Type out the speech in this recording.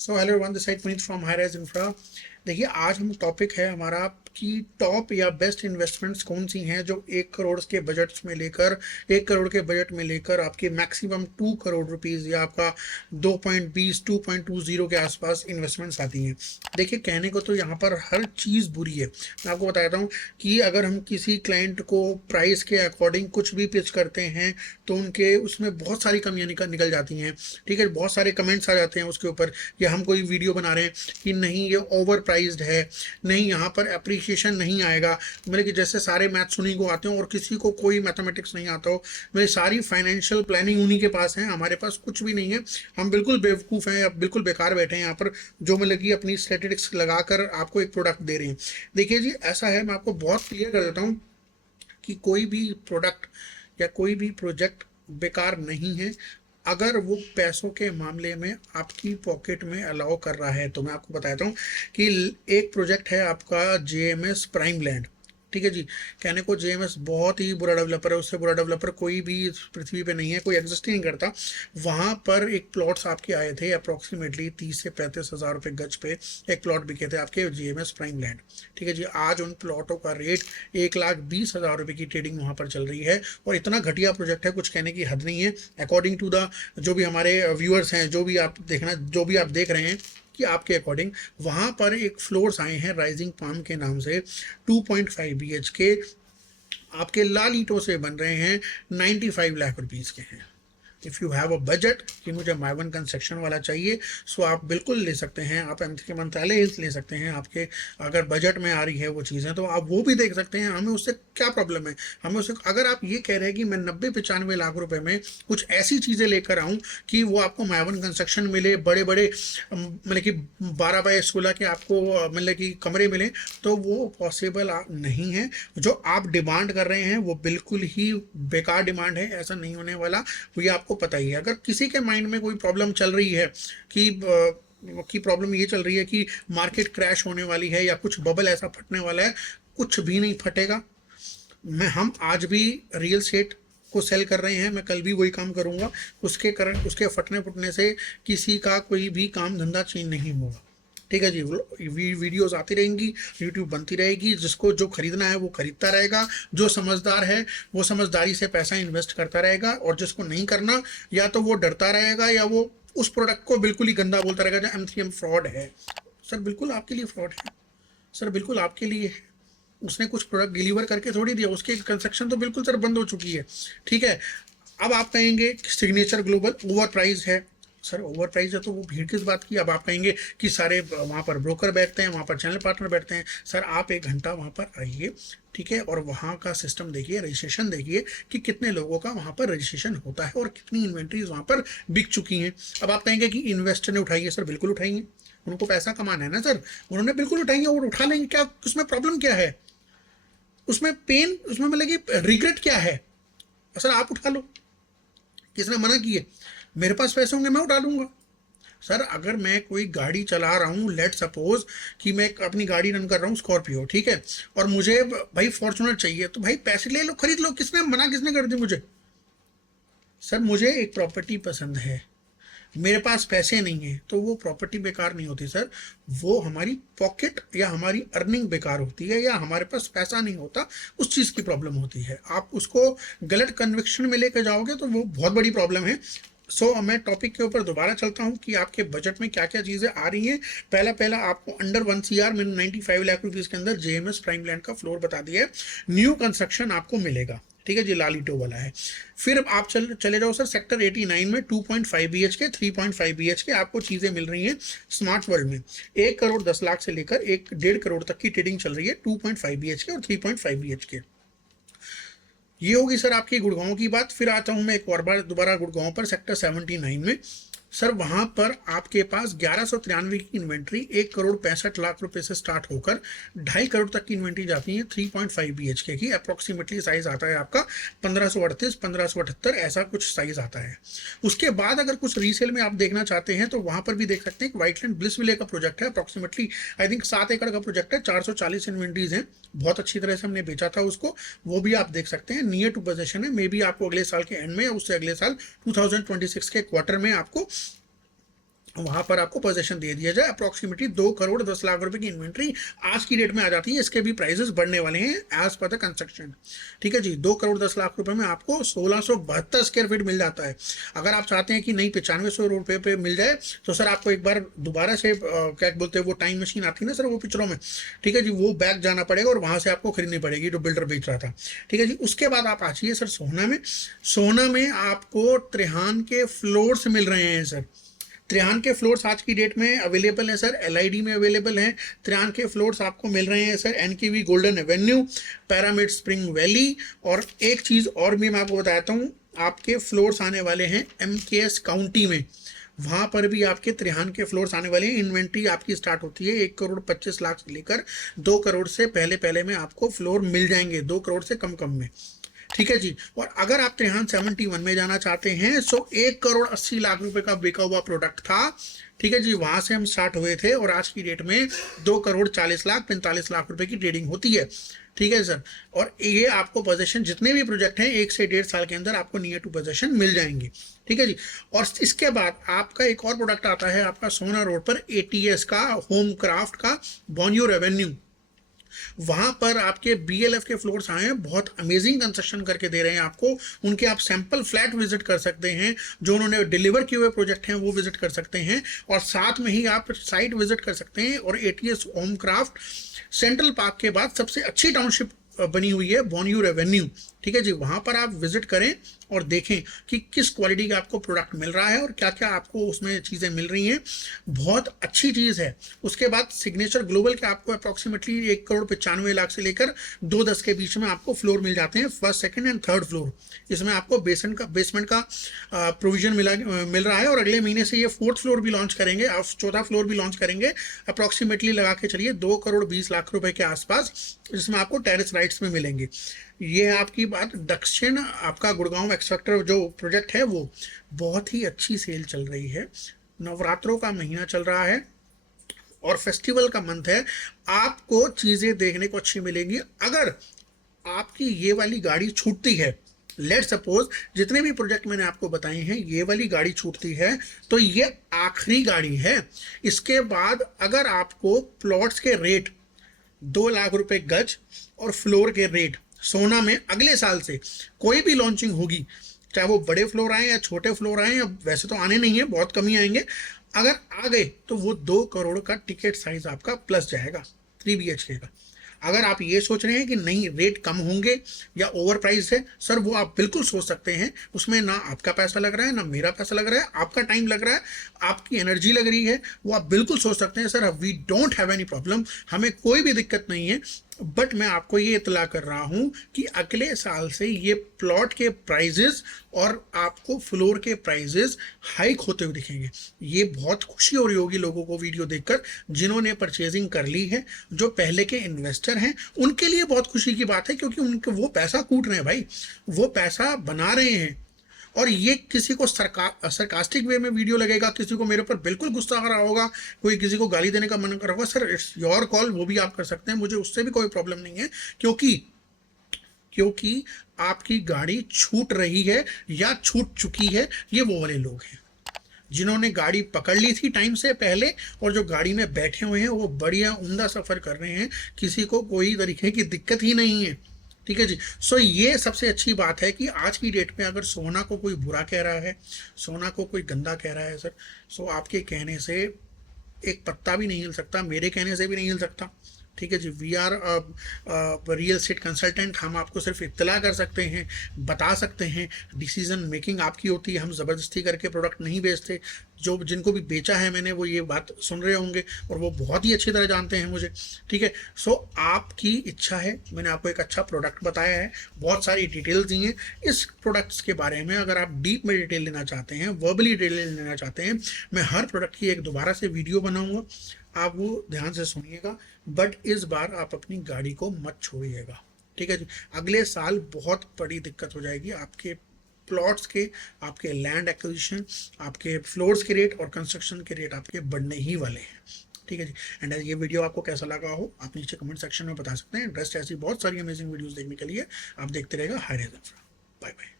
So hello everyone, this side Puneet from high-rise infra. देखिए, आज हम टॉपिक है हमारा कि टॉप या बेस्ट इन्वेस्टमेंट्स कौन सी हैं जो 1 करोड़ के बजट में लेकर 1 करोड़ के बजट में लेकर आपके मैक्सिमम 2 करोड़ रुपीज़ या आपका 2.20 के आसपास इन्वेस्टमेंट्स आती हैं। देखिए, कहने को तो यहाँ पर हर चीज़ बुरी है। मैं आपको बताता हूँ कि अगर हम किसी क्लाइंट को प्राइस के अकॉर्डिंग कुछ भी पिच करते हैं तो उनके उसमें बहुत सारी कमियाँ निकल जाती हैं। ठीक है, बहुत सारे कमेंट्स आ जाते हैं उसके ऊपर कि हम कोई वीडियो बना रहे हैं कि नहीं ये ओवर प्राइज्ड है, नहीं यहाँ पर अप्रिशिएशन नहीं आएगा। मतलब कि जैसे सारे मैथ्स उन्हीं को आते हो और किसी को कोई मैथमेटिक्स नहीं आता हो। मेरी सारी फाइनेंशियल प्लानिंग उन्हीं के पास है, हमारे पास कुछ भी नहीं है। हम बिल्कुल बेवकूफ़ हैं, अब बिल्कुल बेकार बैठे हैं यहाँ पर, जो मतलब कि अपनी स्टैटिस्टिक्स लगाकर आपको एक प्रोडक्ट दे रहे हैं। देखिए जी, ऐसा है, मैं आपको बहुत क्लियर कर देता हूँ कि कोई भी प्रोडक्ट या कोई भी प्रोजेक्ट बेकार नहीं है अगर वो पैसों के मामले में आपकी पॉकेट में अलाउ कर रहा है। तो मैं आपको बताता हूँ कि एक प्रोजेक्ट है आपका जेएमएस प्राइम लैंड। ठीक है जी, कहने को जेएमएस बहुत ही बुरा डेवलपर है, उससे बुरा डेवलपर कोई भी इस पृथ्वी पे नहीं है, कोई एग्जिस्ट ही नहीं करता। वहाँ पर एक प्लॉट्स आपके आए थे अप्रॉक्सीमेटली 30 से 35 हज़ार रुपये गज पे एक प्लॉट बिके थे आपके जेएमएस प्राइम लैंड। ठीक है जी, आज उन प्लॉटों का रेट 1,20,000 रुपये की ट्रेडिंग वहाँ पर चल रही है और इतना घटिया प्रोजेक्ट है, कुछ कहने की हद नहीं है। अकॉर्डिंग टू द जो भी हमारे व्यूअर्स हैं, जो भी आप देख रहे हैं कि आपके अकॉर्डिंग वहाँ पर एक फ्लोर्स आए हैं राइजिंग पाम के नाम से 2.5 BHK आपके लाल ईंटों से बन रहे हैं, 95 लाख रुपीज़ के हैं। If you have a budget कि मुझे माइवन कंस्ट्रक्शन वाला चाहिए, सो आप बिल्कुल ले सकते हैं। आप एम के मंत्रालय हिल्स ले सकते हैं, आपके अगर बजट में आ रही है वो चीज़ें तो आप वो भी देख सकते हैं। हमें उससे क्या प्रॉब्लम है, हमें उससे अगर आप ये कह रहे हैं कि मैं 90-95 लाख रुपए में कुछ ऐसी चीज़ें लेकर आऊँ कि वो आपको माइवन कंस्ट्रक्शन मिले, बड़े बड़े मतलब कि 12 बाय 16 के आपको मतलब कि कमरे मिले, तो वो पॉसिबल नहीं है। जो आप डिमांड कर रहे हैं वो बिल्कुल ही बेकार डिमांड है, ऐसा नहीं होने वाला। तो ये आपको पता ही है। अगर किसी के माइंड में कोई प्रॉब्लम चल रही है कि प्रॉब्लम ये चल रही है कि मार्केट क्रैश होने वाली है या कुछ बबल ऐसा फटने वाला है, कुछ भी नहीं फटेगा। हम आज भी रियल स्टेट को सेल कर रहे हैं, मैं कल भी वही काम करूंगा। उसके फटने फुटने से किसी का कोई भी काम धंधा चेंज नहीं होगा। ठीक है जी, वीडियोस आती रहेंगी, यूट्यूब बनती रहेगी, जिसको जो खरीदना है वो खरीदता रहेगा, जो समझदार है वो समझदारी से पैसा इन्वेस्ट करता रहेगा, और जिसको नहीं करना या तो वो डरता रहेगा या वो उस प्रोडक्ट को बिल्कुल ही गंदा बोलता रहेगा जो M3M फ्रॉड है। सर बिल्कुल आपके लिए फ्रॉड है, सर बिल्कुल आपके लिए है। उसने कुछ प्रोडक्ट डिलीवर करके थोड़ी दिया, उसकी कंस्ट्रक्शन तो बिल्कुल सर बंद हो चुकी है। ठीक है, अब आप कहेंगे सिग्नेचर ग्लोबल ओवर प्राइस है। सर ओवर प्राइस है तो वो भीड़ किस बात की। अब आप कहेंगे कि सारे वहाँ पर ब्रोकर बैठते हैं, वहाँ पर चैनल पार्टनर बैठते हैं। सर आप 1 घंटा वहाँ पर आइए, ठीक है, और वहाँ का सिस्टम देखिए, रजिस्ट्रेशन देखिए कि कितने लोगों का वहाँ पर रजिस्ट्रेशन होता है और कितनी इन्वेंट्रीज वहाँ पर बिक चुकी हैं। अब आप कहेंगे कि इन्वेस्टर ने उठाई है। सर बिल्कुल उठाएंगे, उनको पैसा कमाना है ना सर, उन्होंने बिल्कुल उठाएंगे और उठा लेंगे। क्या उसमें प्रॉब्लम क्या है, उसमें पेन, उसमें मतलब कि रिग्रेट क्या है। सर आप उठा लो, किसने मना किए। मेरे पास पैसे होंगे मैं उठा लूंगा। सर अगर मैं कोई गाड़ी चला रहा हूँ, लेट सपोज कि मैं अपनी गाड़ी रन कर रहा हूँ स्कॉर्पियो, ठीक है, और मुझे भाई फॉर्चुनर चाहिए, तो भाई पैसे ले लो, खरीद लो, किसने मना, किसने कर दी मुझे। सर मुझे एक प्रॉपर्टी पसंद है, मेरे पास पैसे नहीं है, तो वो प्रॉपर्टी बेकार नहीं होती सर, वो हमारी पॉकेट या हमारी अर्निंग बेकार होती है, या हमारे पास पैसा नहीं होता, उस चीज़ की प्रॉब्लम होती है। आप उसको गलत कन्विक्शन में लेकर जाओगे तो वो बहुत बड़ी प्रॉब्लम है। मैं टॉपिक के ऊपर दोबारा चलता हूँ कि आपके बजट में क्या क्या चीज़ें आ रही हैं। पहला आपको अंडर 1 CR में 95 लाख रुपीज़ के अंदर जेएमएस प्राइम लैंड का फ्लोर बता दिया है, न्यू कंस्ट्रक्शन आपको मिलेगा। ठीक है जी, लालिटो वाला है। फिर आप चले जाओ सर सेक्टर 89 में 2.5 BHK 3.5 BHK आपको चीज़ें मिल रही हैं स्मार्ट वर्ल्ड में। 1 करोड़ 10 लाख से लेकर 1.5 करोड़ तक की ट्रेडिंग चल रही है 2.5 BHK और 3.5 BHK। ये होगी सर आपकी गुड़गांव की बात। फिर आता हूँ मैं एक और बार दोबारा गुड़गांव पर सेक्टर 79 में। सर वहाँ पर आपके पास 1193 की इन्वेंट्री 1 करोड़ 65 लाख रुपए से स्टार्ट होकर 2.5 करोड़ तक की इन्वेंट्री जाती है 3.5 BHK की। अप्रॉक्सीमेटली साइज आता है आपका 1538 1578 ऐसा कुछ साइज आता है। उसके बाद अगर कुछ रीसेल में आप देखना चाहते हैं तो वहाँ पर भी देख सकते हैं। व्हाइटलैंड ब्लिस विले का प्रोजेक्ट है, अप्रॉक्सीमेटली आई थिंक 7 एकड़ का प्रोजेक्ट है, 440 इन्वेंट्रीज हैं, बहुत अच्छी तरह से हमने बेचा था उसको, वो भी आप देख सकते हैं। नियर टू पोजीशन है, मे बी आपको अगले साल के एंड में या उससे अगले साल 2026 के क्वार्टर में आपको वहां पर आपको पोजीशन दे दिया जाए। अप्रोक्सीमेटली 2 करोड़ 10 लाख रुपए की इन्वेंट्री आज की डेट में आ जाती है। इसके भी प्राइसेस बढ़ने वाले हैं एज पर द कंस्ट्रक्शन। ठीक है जी, 2 करोड़ 10 लाख रुपए में आपको 1672 स्क्वायर फीट मिल जाता है। अगर आप चाहते हैं कि नहीं 9500 रुपए पे मिल जाए तो सर आपको एक बार दोबारा से क्या बोलते हैं वो टाइम मशीन आती है ना सर वो पिक्चरों में, ठीक है जी, वो बैग जाना पड़ेगा और वहां से आपको खरीदनी पड़ेगी जो बिल्डर बेच रहा था। ठीक है जी, उसके बाद आप आ जाइए सर सोना में। सोना में आपको त्रिहान के फ्लोर्स मिल रहे हैं सर। त्रिहान के फ्लोर्स आज की डेट में अवेलेबल है सर, एलआईडी में अवेलेबल हैं। त्रिहान के फ्लोर्स आपको मिल रहे हैं sir NKV golden avenue, pyramid spring valley, और एक चीज़ और भी मैं आपको बताता हूँ, आपके फ्लोर्स आने वाले हैं एमकेएस काउंटी में। वहां पर भी आपके त्रिहान के फ्लोर्स आने वाले हैं। इन्वेंट्री आपकी स्टार्ट होती है 1 करोड़ 25 लाख से लेकर 2 करोड़ से पहले पहले में आपको फ्लोर मिल जाएंगे, 2 करोड़ से कम कम में। ठीक है जी, और अगर आप त्रिहान 71 में जाना चाहते हैं तो 1 करोड़ 80 लाख रुपए का बिका हुआ प्रोडक्ट था। ठीक है जी, वहां से हम स्टार्ट हुए थे और आज की डेट में 2 करोड़ 40 लाख 45 लाख रुपए की ट्रेडिंग होती है। ठीक है सर, और ये आपको पोजीशन जितने भी प्रोजेक्ट हैं 1 से 1.5 साल के अंदर आपको नियर टू पोजीशन मिल जाएंगे। ठीक है जी, और इसके बाद आपका एक और प्रोडक्ट आता है आपका सोना रोड पर एटीएस का, होम क्राफ्ट का, बॉन्यूर एवेन्यू। वहां पर आपके बीएलएफ के फ्लोर्स आए हैं, बहुत अमेजिंग कंस्ट्रक्शन करके दे रहे हैं आपको। उनके आप सैंपल फ्लैट विजिट कर सकते हैं, जो उन्होंने डिलीवर किए हुए प्रोजेक्ट हैं वो विजिट कर सकते हैं, और साथ में ही आप साइट विजिट कर सकते हैं। और ATS home craft central park के बाद सबसे अच्छी टाउनशिप बनी हुई है बॉन्यूर एवेन्यू। ठीक है जी, वहां पर आप विजिट करें और देखें कि किस क्वालिटी का आपको प्रोडक्ट मिल रहा है और क्या क्या आपको उसमें चीज़ें मिल रही हैं। बहुत अच्छी चीज़ है। उसके बाद सिग्नेचर ग्लोबल के आपको अप्रॉक्सीमेटली 1 करोड़ 95 लाख से लेकर 2-10 के बीच में आपको फ्लोर मिल जाते हैं, first second and third floor. इसमें आपको बेसमेंट का प्रोविजन मिल रहा है, और अगले महीने से ये फोर्थ फ्लोर भी लॉन्च करेंगे और चौथा फ्लोर भी लॉन्च करेंगे। अप्रॉक्सीमेटली लगा के चलिए 2 करोड़ 20 लाख रुपए के आसपास, जिसमें आपको टेरेस राइट्स में मिलेंगे। ये आपकी बात। दक्षिण आपका गुड़गांव एक्सपेक्टर जो प्रोजेक्ट है वो बहुत ही अच्छी सेल चल रही है। नवरात्रों का महीना चल रहा है और फेस्टिवल का मंथ है, आपको चीज़ें देखने को अच्छी मिलेंगी। अगर आपकी ये वाली गाड़ी छूटती है, लेट सपोज जितने भी प्रोजेक्ट मैंने आपको बताए हैं ये वाली गाड़ी छूटती है तो ये आखिरी गाड़ी है। इसके बाद अगर आपको प्लॉट्स के रेट 2 लाख रुपए गज और फ्लोर के रेट सोना में अगले साल से कोई भी लॉन्चिंग होगी, चाहे वो बड़े फ्लोर आए या छोटे फ्लोर आए, या वैसे तो आने नहीं है, बहुत कम ही आएंगे, अगर आ गए तो वो 2 करोड़ का टिकट साइज आपका प्लस जाएगा 3 BHK का। अगर आप ये सोच रहे हैं कि नहीं रेट कम होंगे या ओवर प्राइस है, सर वो आप बिल्कुल सोच सकते हैं। उसमें ना आपका पैसा लग रहा है, ना मेरा पैसा लग रहा है, आपका टाइम लग रहा है, आपकी एनर्जी लग रही है, वो आप बिल्कुल सोच सकते हैं sir we don't have any problem, हमें कोई भी दिक्कत नहीं है। बट मैं आपको ये इतला कर रहा हूं कि अगले साल से ये प्लॉट के प्राइजेस और आपको फ्लोर के प्राइजेस हाइक होते हुए दिखेंगे। ये बहुत खुशी हो रही होगी लोगों को वीडियो देखकर, जिन्होंने परचेजिंग कर ली है, जो पहले के इन्वेस्टर हैं, उनके लिए बहुत खुशी की बात है, क्योंकि उनके वो पैसा कूट रहे हैं भाई, वो पैसा बना रहे हैं। और ये किसी को सरकास्टिक वे में वीडियो लगेगा, किसी को मेरे ऊपर बिल्कुल गुस्सा आ रहा होगा, कोई किसी को गाली देने का मन कर रहा होगा, सर इट्स योर कॉल, वो भी आप कर सकते हैं, मुझे उससे भी कोई प्रॉब्लम नहीं है। क्योंकि आपकी गाड़ी छूट रही है या छूट चुकी है, ये वो वाले लोग हैं जिन्होंने गाड़ी पकड़ ली थी टाइम से पहले और जो गाड़ी में बैठे हुए हैं वो बढ़िया उम्दा सफ़र कर रहे हैं, किसी को कोई तरीके की दिक्कत ही नहीं है। ठीक है जी, सो ये सबसे अच्छी बात है कि आज की डेट में अगर सोना को कोई बुरा कह रहा है, सोना को कोई गंदा कह रहा है सर, सो आपके कहने से एक पत्ता भी नहीं हिल सकता, मेरे कहने से भी नहीं हिल सकता। ठीक है जी, we are real estate consultant, हम आपको सिर्फ इत्तला कर सकते हैं, बता सकते हैं, डिसीजन मेकिंग आपकी होती है, हम ज़बरदस्ती करके प्रोडक्ट नहीं बेचते। जो जिनको भी बेचा है मैंने वो ये बात सुन रहे होंगे और वो बहुत ही अच्छी तरह जानते हैं मुझे। ठीक है, सो आपकी इच्छा है, मैंने आपको एक अच्छा प्रोडक्ट बताया है, बहुत सारी डिटेल्स दी हैं इस प्रोडक्ट्स के बारे में। अगर आप डीप में डिटेल लेना चाहते हैं, वर्बली डिटेल लेना चाहते हैं, मैं हर प्रोडक्ट की एक दोबारा से वीडियो बनाऊंगा, आप वो ध्यान से सुनिएगा। बट इस बार आप अपनी गाड़ी को मत छोड़िएगा। ठीक है जी, अगले साल बहुत बड़ी दिक्कत हो जाएगी, आपके प्लॉट्स के, आपके लैंड एक्विजिशन, आपके फ्लोर्स के रेट और कंस्ट्रक्शन के रेट आपके बढ़ने ही वाले हैं। ठीक है जी, एंड ये वीडियो आपको कैसा लगा हो आप नीचे कमेंट सेक्शन में बता सकते हैं। इंटरेस्ट ऐसी बहुत सारी अमेजिंग वीडियोस देखने के लिए आप देखते रहेगा हाई रेजन। Bye bye.